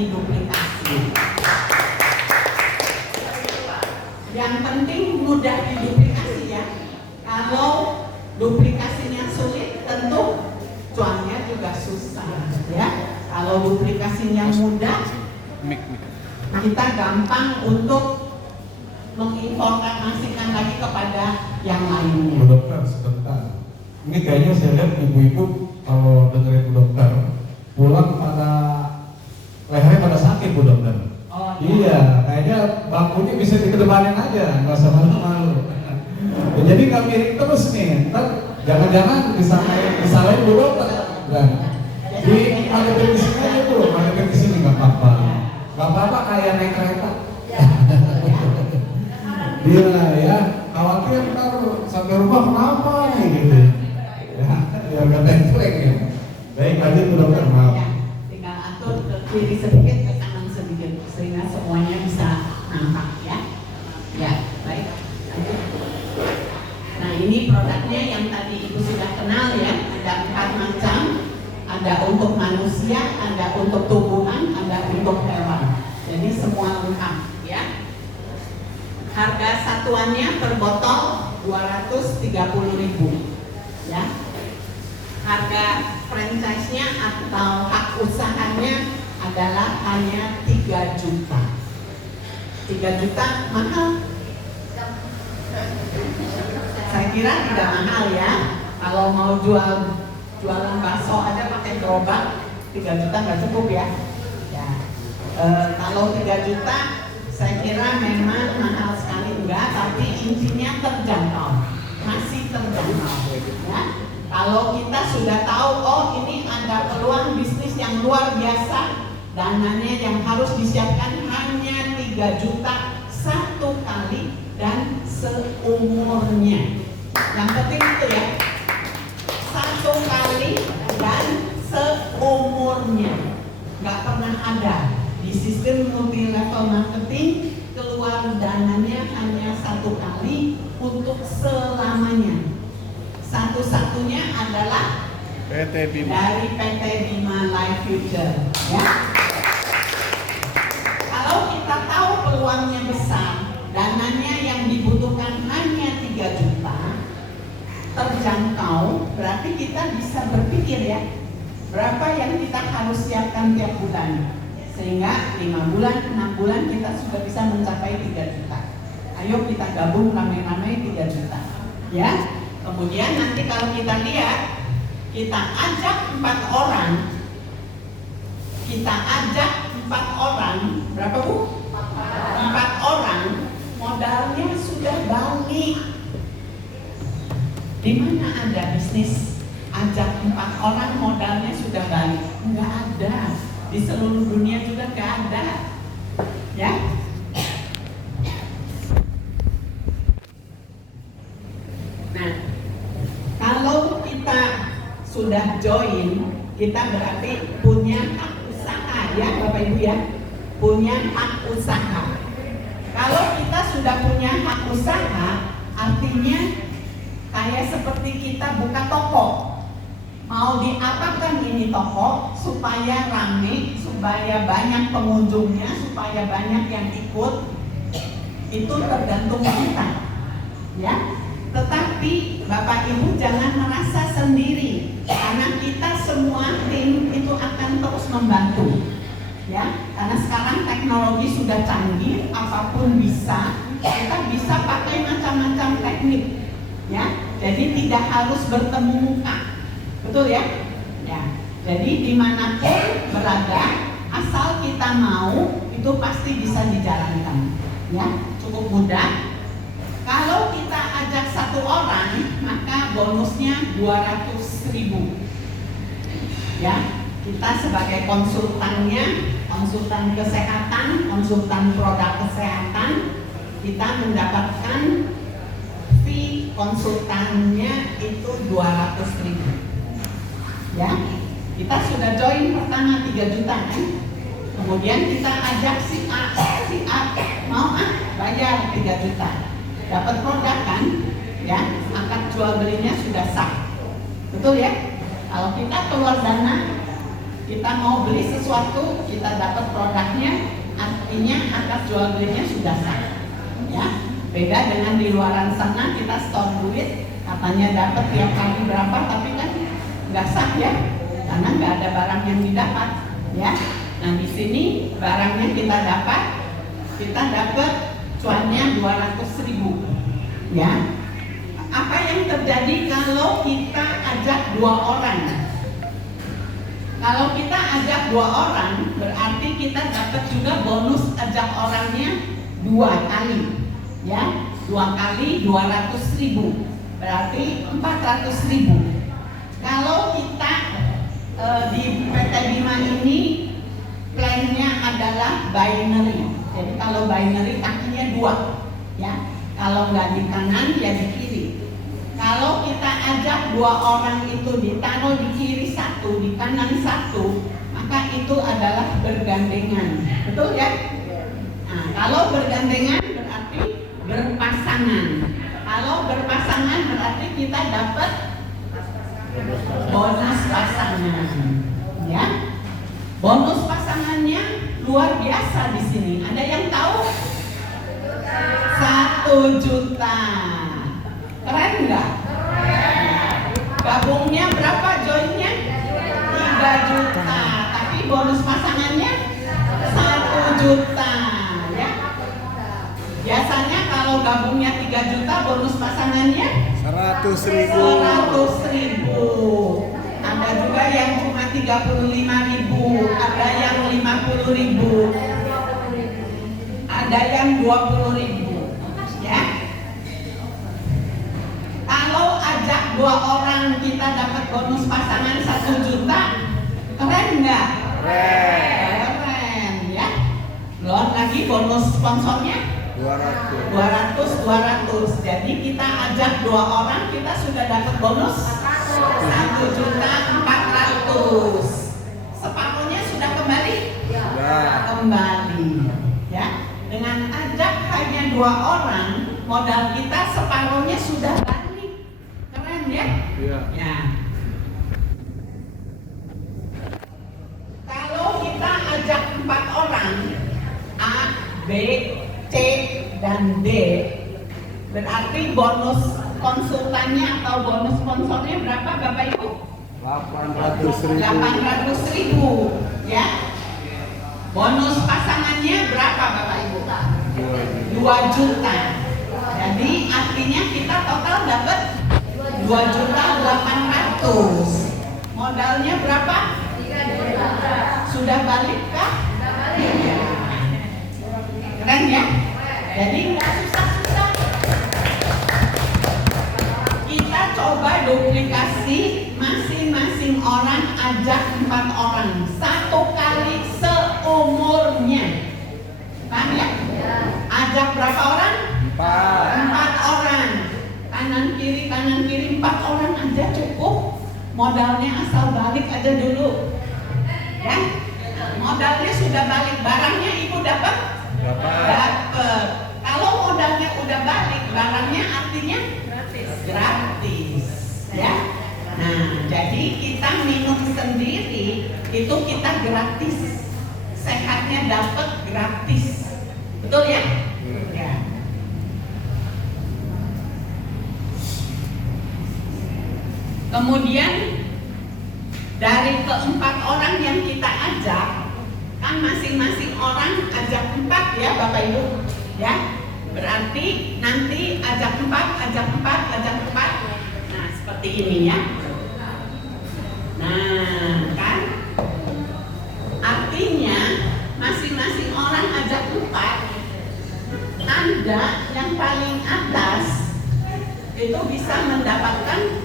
diduplikasi. Yang penting mudah diduplikasi ya. Kalau duplikasinya sulit, tentu cuannya juga susah ya. Kalau duplikasinya mudah, kita gampang untuk menginformasikan lagi kepada yang lainnya. Bu Dokter, sebentar. Ini kayaknya saya lihat ibu-ibu kalau dengerin Bu Dokter pulang pada lehernya pada sakit Bu Dokter. Oh, iya, kayaknya bangkunya bisa dikedepanin aja, nggak usah malu-malu. Ya, jadi nggak miring terus nih, ntar jangan-jangan disalahin Bu Dokter. Dan di masukin di sini aja Bu, masukin di sini nggak apa-apa. Nggak apa-apa kayak naik kereta. Iya ya, khawatir ntar sampai rumah kenapa nih gitu. Ya, biar nggak templeng ya. Baik, lanjut Bu Dokter, maaf. Ya, tinggal atur ke kiri sedikit, ke kanan sedikit, sehingga semuanya bisa nampak ya. Ya, baik. Lanjut. Nah, ini produknya yang tadi Ibu sudah kenal ya. Ada 4 macam. Ada untuk manusia, ada untuk tumbuhan, ada untuk hewan. Jadi semua lengkap ya. Harga satuannya per botol 230.000 ya. Harga franchise-nya atau hak usahanya adalah hanya 3 juta. 3 juta mahal? Saya kira tidak mahal ya. Kalau mau jualan bakso aja pakai gerobak 3 juta nggak cukup ya. Kalau 3 juta saya kira memang mahal sekali enggak, tapi intinya terjangkau, masih terjangkau ya. Kalau kita sudah tahu, oh ini ada peluang bisnis yang luar biasa, dananya yang harus disiapkan hanya 3 juta satu kali dan seumurnya. Yang penting itu ya, satu kali dan seumurnya, nggak pernah ada. Di sistem multi level marketing keluar dananya hanya satu kali untuk selamanya. Satu-satunya adalah PT Bima. dari PT Bima Life Future ya. Kalau kita tahu peluangnya besar, dananya yang dibutuhkan hanya 3 juta, terjangkau, berarti kita bisa berpikir ya, berapa yang kita harus siapkan tiap bulan. Sehingga 5 bulan, 6 bulan kita sudah bisa mencapai 3 juta. Ayo kita gabung rame-rame 3 juta ya. Kemudian nanti kalau kita lihat, kita ajak 4 orang, berapa Bu? 4 orang, modalnya sudah balik. Di mana ada bisnis ajak 4 orang modalnya sudah balik? Enggak ada. Di seluruh dunia juga nggak ada ya. Nah, kalau kita sudah join, kita berarti punya hak usaha ya Bapak Ibu ya, punya hak usaha. Kalau kita sudah punya hak usaha, artinya kayak seperti kita buka toko. Mau diapakan ini toko supaya rame, supaya banyak pengunjungnya, supaya banyak yang ikut, itu tergantung kita ya. Tetapi Bapak Ibu jangan merasa sendiri, karena kita semua tim itu akan terus membantu ya. Karena sekarang teknologi sudah canggih, apapun bisa, kita bisa pakai macam-macam teknik ya. Jadi tidak harus bertemu muka. Betul ya? Ya. Jadi dimanapun berada, asal kita mau, itu pasti bisa dijalankan. Ya, cukup mudah. Kalau kita ajak 1 orang, maka bonusnya 200.000. Ya, kita sebagai konsultannya, konsultan kesehatan, konsultan produk kesehatan, kita mendapatkan fee konsultannya itu 200.000. Ya, kita sudah join pertama 3 juta kan. Kemudian kita ajak si A mau bayar 3 juta. Dapat produk kan? Ya, akad jual belinya sudah sah. Betul ya? Kalau kita keluar dana kita mau beli sesuatu, kita dapat produknya, artinya akad jual belinya sudah sah. Ya, beda dengan di luaran sana kita store duit, katanya dapat tiap hari berapa, tapi kan nggak sah ya, karena nggak ada barang yang didapat. Ya, nah di sini barangnya kita dapat cuannya 200.000. Ya, apa yang terjadi kalau kita ajak 2 orang? Kalau kita ajak 2 orang, berarti kita dapat juga bonus ajak orangnya 2 kali, ya, 2 kali 200.000, berarti 400.000. Kalau kita di PT Bima ini plannya adalah binary. Jadi kalau binary kakinya 2, ya. Kalau nggak di kanan ya di kiri. Kalau kita ajak 2 orang itu ditaruh di kiri 1, di kanan 1, maka itu adalah bergandengan. Betul ya? Nah, kalau bergandengan berarti berpasangan. Kalau berpasangan berarti kita dapat bonus pasangan. Ya. Bonus pasangannya luar biasa di sini. Ada yang tahu? 1 juta. Keren nggak? Gabungnya berapa joinnya? 3 juta. Tapi bonus pasangannya 1 juta. Ya. Biasanya kalau gabungnya 3 juta, bonus pasangannya 100.000. 100.000. Ada juga yang cuma 35.000, ada yang 50.000, ada yang 20.000. Ya. Kalau ajak 2 orang kita dapat bonus pasangan 1 juta, keren nggak? Keren ya. Belum lagi bonus sponsornya 200. Jadi kita ajak 2 orang, kita sudah dapat bonus 1.400.000. Separuhnya sudah kembali? Kembali. Ya. Dengan ajak hanya 2 orang, modal kita separuhnya sudah balik. Keren ya? Iya. Ya. Kalau kita ajak 4 orang, A, B, C, dan D, berarti bonus konsultannya atau bonus sponsornya berapa Bapak Ibu? 800.000. 800.000. Ya. Bonus pasangannya berapa Bapak Ibu? 2 juta. Jadi artinya kita total dapat 2.800.000. Modalnya berapa? 3 juta. Sudah balik kah? Ya. Keren ya? Jadi nggak susah-susah. Kita coba duplikasi, masing-masing orang ajak 4 orang, 1 kali seumurnya. Paham ya? Ajak berapa orang? 4 orang. Kanan kiri 4 orang aja cukup. Modalnya asal balik aja dulu. Ya? Modalnya sudah balik, barangnya ibu dapat? Dapat. Kalau modalnya udah balik, barangnya artinya gratis. Ya. Nah, jadi kita minum sendiri itu kita gratis. Sehatnya dapat gratis. Betul ya? Ya. Kemudian dari ke-4 orang yang kita ajak, kan masing-masing orang ajak 4 ya Bapak Ibu, ya. Berarti nanti ajak 4. Nah, seperti ini ya. Nah, kan? Artinya masing-masing orang ajak 4. Tanda yang paling atas itu bisa mendapatkan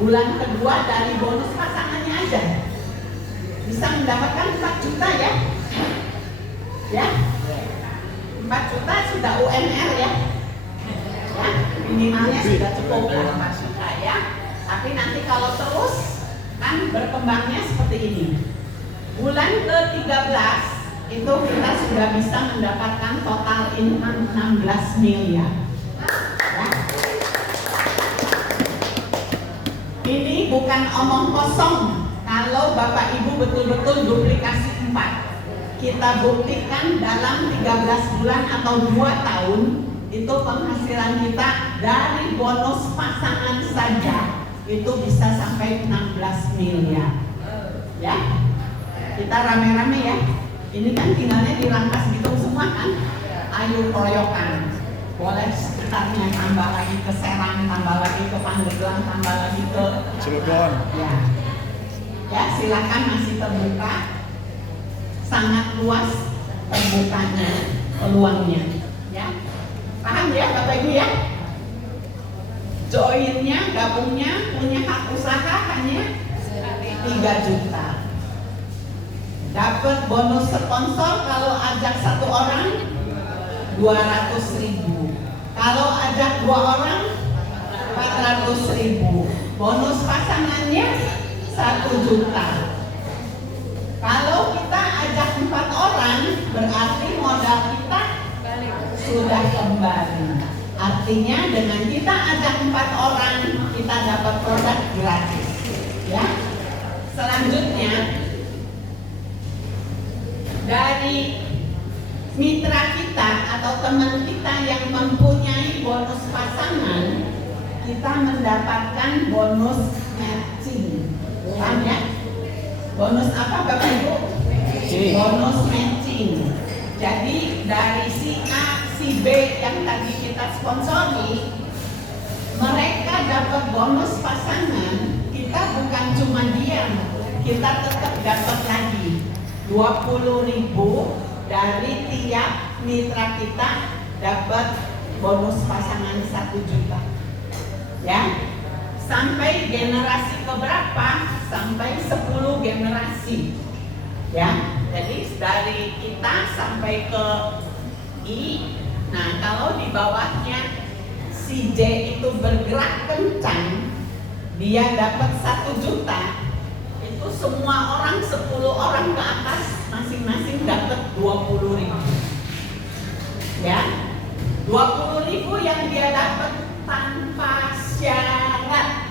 bulan kedua dari bonus pasangannya aja. Bisa mendapatkan 4 juta ya. Ya. 4 juta sudah UMR ya. Ya, minimalnya sudah cukup 4 juta ya. Tapi nanti kalau terus kan berkembangnya seperti ini. Bulan ke-13 itu kita sudah bisa mendapatkan total income 16 miliar. Ya. Ini bukan omong kosong. Kalau Bapak Ibu betul-betul duplikasi 4, kita buktikan dalam 13 bulan atau 2 tahun, itu penghasilan kita dari bonus pasangan saja itu bisa sampai 16 miliar. Ya, kita rame-rame ya. Ini kan tinggalnya di Rangkas Bitung semua kan. Ayo proyokan. Boleh sekitarnya tambah lagi ke Serang, tambah lagi ke Pandeglang, tambah lagi ke Cilegon. Ya, ya silakan, masih terbuka, sangat luas terbukanya peluangnya. Ya, paham ya Bapak Ibu ya? Joinnya, gabungnya, punya hak usaha hanya 3 juta. Dapat bonus sponsor kalau ajak 1 orang 200.000. Kalau ajak 2 orang 400.000. Bonus pasangannya 1 juta. Kalau kita ajak 4 orang berarti modal kita sudah kembali. Artinya dengan kita ajak 4 orang kita dapat produk gratis. Ya. Selanjutnya dari mitra kita atau teman kita yang mempunyai bonus pasangan, kita mendapatkan bonus matching. Paham ya? Bonus apa Bapak Ibu? Bonus matching. Jadi dari si A, si B yang tadi kita sponsori, mereka dapat bonus pasangan, kita bukan cuma diam, kita tetap dapat lagi 20.000 dari tiap mitra kita dapat bonus pasangan 1 juta. Ya, sampai generasi keberapa? Sampai 10 generasi. Ya, jadi dari kita sampai ke I. Nah, kalau di bawahnya si J itu bergerak kencang, dia dapat 1 juta. Itu semua orang, 10 orang ke atas masing-masing dapat 20.000. Ya, 20.000 yang dia dapat tanpa syarat.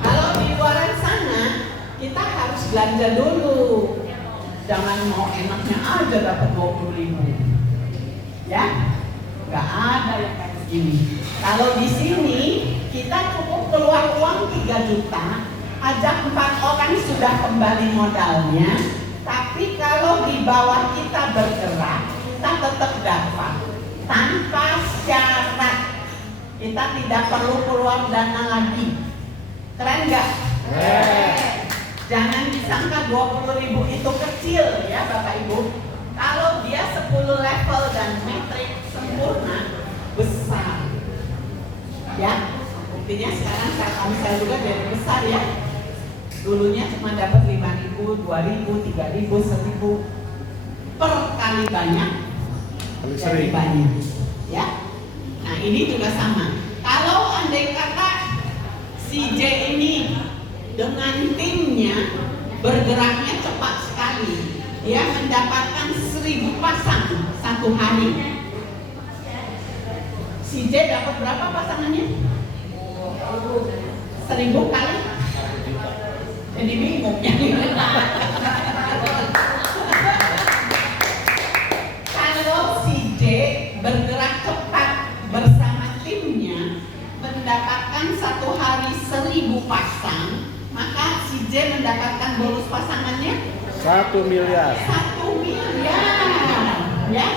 Kalau di luaran sana kita harus belanja dulu. Jangan mau enaknya aja dapat 20.000. Ya, nggak ada yang kayak begini. Kalau di sini kita cukup keluar uang 3 juta, ajak 4 orang sudah kembali modalnya. Tapi kalau di bawah kita bergerak, kita tetap dapat tanpa syarat. Kita tidak perlu keluar dana lagi. Keren nggak? Jangan disangka 20.000 itu kecil ya Bapak Ibu. Kalau dia 10 level dan metrik sempurna, besar. Ya, buktinya sekarang Telkomsel juga jadi besar ya. Dulunya cuma dapat 5.000, 2.000, 3.000, 1.000 per kali banyak, jadi banyak. Ya, nah ini juga sama. Kalau andai kata si J ini dengan timnya bergeraknya cepat sekali, dia mendapatkan 1.000 pasang 1 hari. Si J dapat berapa pasangannya? 1.000 kali. Jadi bingung ya. Kalau si J bergerak cepat bersama timnya mendapatkan 1 hari 1.000 pasang, maka si J mendapatkan bonus pasangannya 1 miliar. 1 miliar. Ya,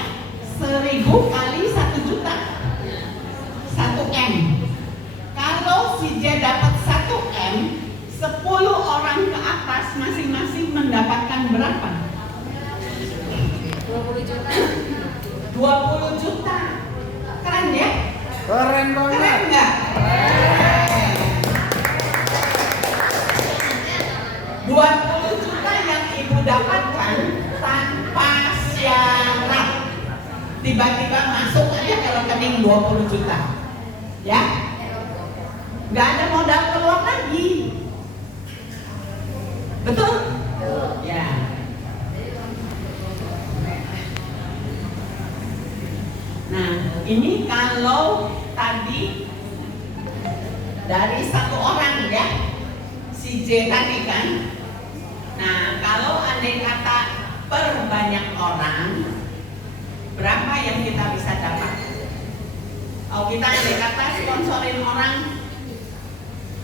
1.000 kali 1 juta, 1 M. Kalau si J dapat 1 M, 10 orang ke atas masing-masing mendapatkan berapa? 20 juta. 20 juta. Keren ya? Keren banget. Keren nggak? 20 juta yang ibu dapatkan tanpa syarat. Tiba-tiba masuk aja ke rekening 20 juta. Ya? Nggak ada modal keluar lagi. Betul? Ya. Nah, ini kalau tadi dari 1 orang si J tadi kan. Nah, kalau andai kata per banyak orang, berapa yang kita bisa dapat? Kalau kita andai kata sponsorin orang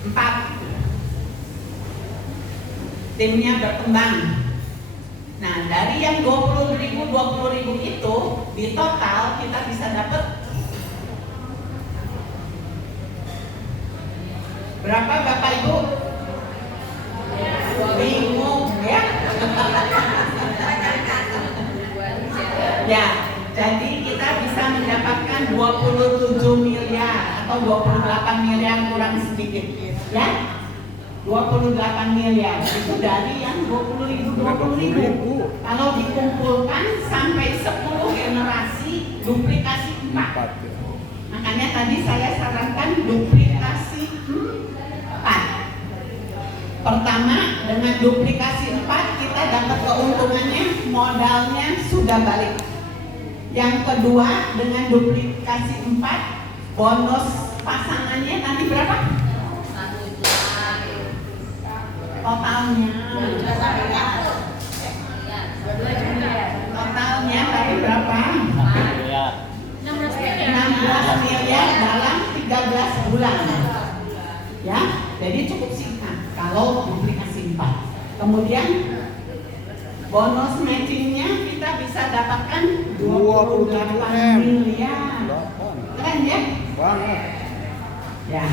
4, timnya berkembang. Nah, dari yang 20.000 itu di total kita bisa dapat berapa Bapak Ibu? Bingung ya? Ya, jadi kita bisa mendapatkan 27 miliar atau 28 miliar kurang sedikit ya. 28 miliar itu dari yang 20.000. Kalau dikumpulkan sampai 10 generasi duplikasi 4. Makanya tadi saya sarankan duplikasi 4. Pertama, dengan duplikasi 4 kita dapat keuntungannya modalnya sudah balik. Yang kedua, dengan duplikasi 4 bonus pasangannya nanti berapa? Totalnya tadi berapa? 16 miliar dalam 13 bulan. Ya, jadi cukup singkat kalau duplikasi 4. Kemudian bonus matchingnya kita bisa dapatkan 28 miliar. Keren ya? Banget. Ya.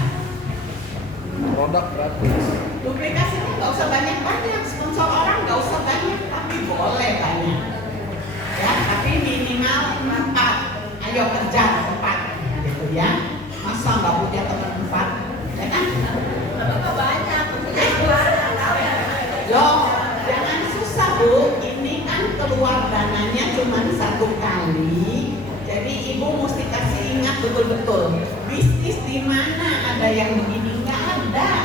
Produk gratis. Duplikasi itu nggak usah banyak-banyak, sponsor orang nggak usah banyak, tapi boleh banyak. Ya, tapi minimal 4. Ayo kerja 4, gitu ya. Masa nggak punya teman 4, ya kan? Loh, jangan susah Bu. Ini kan keluar dananya cuma 1 kali. Jadi ibu mesti kasih ingat betul-betul. Bisnis di mana ada yang begini? Nggak ada.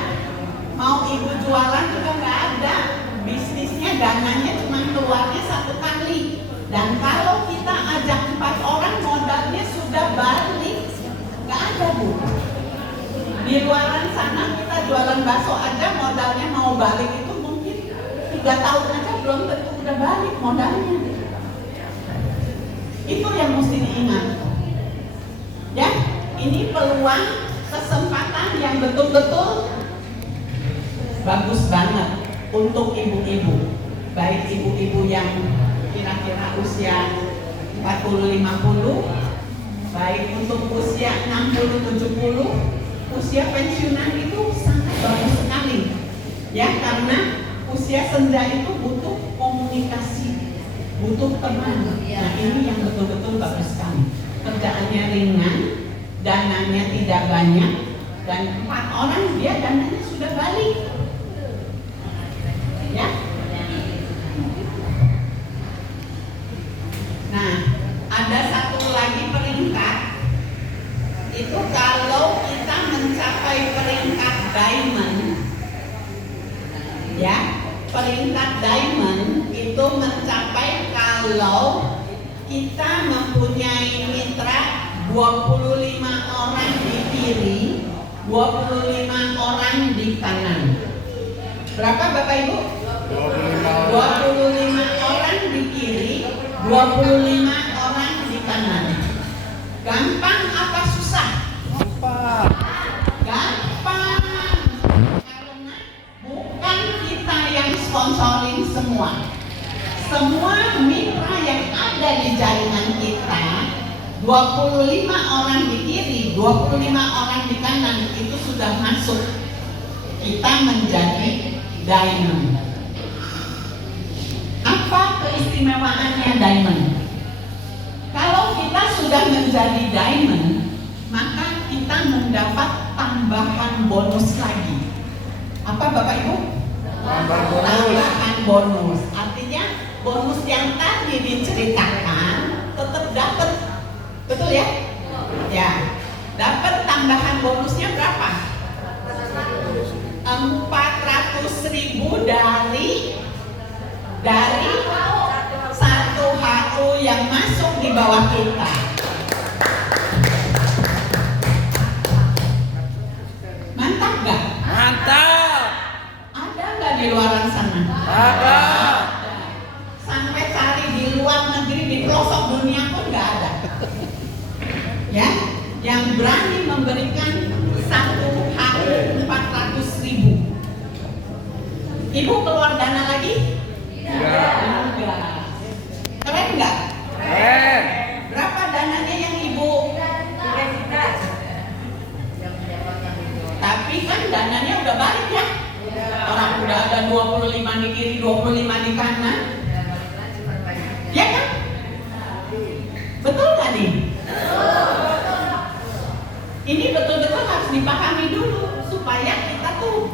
Mau ibu jualan juga nggak ada. Bisnisnya dananya cuma keluarnya 1 kali. Dan kalau kita ajak 4 orang modalnya sudah balik, nggak ada Bu. Di luaran sana kita jualan bakso aja modalnya mau balik itu mungkin 3 tahun aja belum tentu udah balik modalnya. Itu yang mesti diingat. Ya, ini peluang kesempatan yang betul-betul bagus banget untuk ibu-ibu. Baik ibu-ibu yang kira-kira usia 40-50, baik untuk usia 60-70, usia pensiunan itu sangat bagus sekali. Ya, karena usia senja itu butuh komunikasi, butuh teman. Nah, ini yang betul-betul bagus sekali. Kerjaannya ringan, dananya tidak banyak, dan 4 orang dia dananya sudah balik. Ya. Nah, ada satu lagi peringkat. Itu kalau kita mencapai peringkat diamond, ya, peringkat diamond itu mencapai kalau kita mempunyai mitra 25 orang di kiri, 25 orang di kanan. Berapa Bapak Ibu? 25 orang di kiri, 25 orang di kanan. Gampang apa susah? Gampang. Karena bukan kita yang sponsorin semua. Semua mitra yang ada di jaringan kita, 25 orang di kiri, 25 orang di kanan itu sudah masuk. Kita menjadi diamond. Apa keistimewaannya diamond? Kalau kita sudah menjadi diamond, maka kita mendapat tambahan bonus lagi. Apa Bapak Ibu? Tambahan bonus. Artinya bonus yang tadi diceritakan tetap dapat. Betul ya? Ya. Dapat tambahan bonusnya berapa? 400.000 dari 1 HU yang masuk di bawah kita. Mantap gak? Mantap. Ada di luaran sana? Ada. Sampai cari di luar negeri, di pelosok dunia pun nggak ada. Ya, yang berani memberikan satu hari 400.000. Ibu keluar dana lagi? Enggak. Enggak. Keren nggak? Keren. Berapa dananya yang ibu? Tapi kan dananya udah balik ya. Orang udah ada 25 di kiri, 25 di kanan. Ya kan? Betul nggak nih? Ini betul-betul harus dipahami dulu supaya kita tuh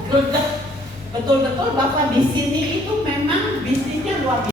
betul-betul bahwa di sini itu memang